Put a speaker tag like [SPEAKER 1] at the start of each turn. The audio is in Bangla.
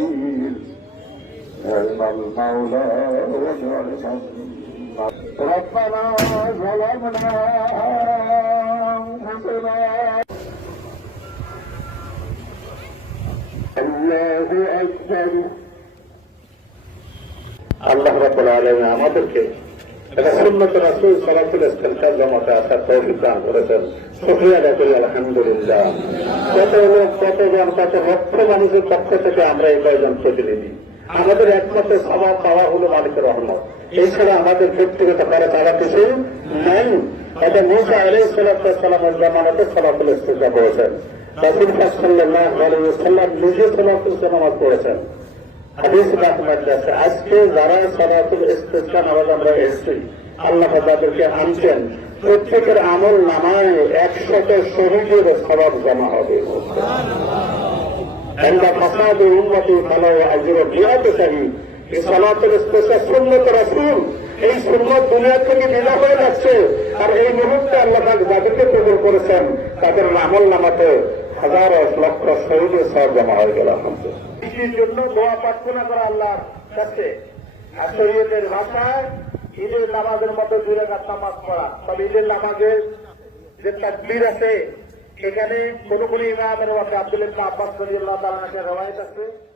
[SPEAKER 1] الوكيل نعم المولى ونعم النصير ربنا ظلمنا أنفسنا الله أكبر
[SPEAKER 2] আল্লাহ রাব্বুল আলামিন আমাদেরকে করেছেন। আমাদের একমাত্র স্বভাব পাওয়া হলো মালিকের রহমত। এছাড়া আমাদের ব্যক্তিগত করে তারা কিছু নাই। এটা মুসা আলাই সাল্লামের জামানতে সলাফুল ইস্তেজা করেছেন। নিজে পড়েছেন হাদিসবাদ মাদ্রাসা আজকে যারা সলাতুল ইস্তেকা নামাজ আমরা এসেছি। আল্লাহ তাদেরকে আনছেন প্রত্যেকের আমল নামায় একশত শহীদের সবাব জমা হবে। আমরা উন্নতি ভালো আজর বিয়াতে চাই এই সলাতুল ইস্তেকা সুন্নত রাখুন এই সুন্নত দুনিয়া থেকে নিলা হয়ে যাচ্ছে। আর এই মুহূর্তে আল্লাহ যাদেরকে কবুল করেছেন তাদের আমল নামাতে হাজার এক লক্ষ শহীদের সব জমা হয়ে গেল, আলহামদুলিল্লাহ।
[SPEAKER 3] জন্য দোয়া প্রার্থনা করা আল্লাহর কাছে। আর ভাষায় ঈদের নামাজের মতো দুই রাকাত নামাজ পড়া। তবে ঈদের নামাজের যে তাকবীর আছে সেখানে কোন কোন ইমামের মধ্যে আব্দুল আব্বাস রাদিয়াল্লাহু তাআলা রওয়ায়ত আছে।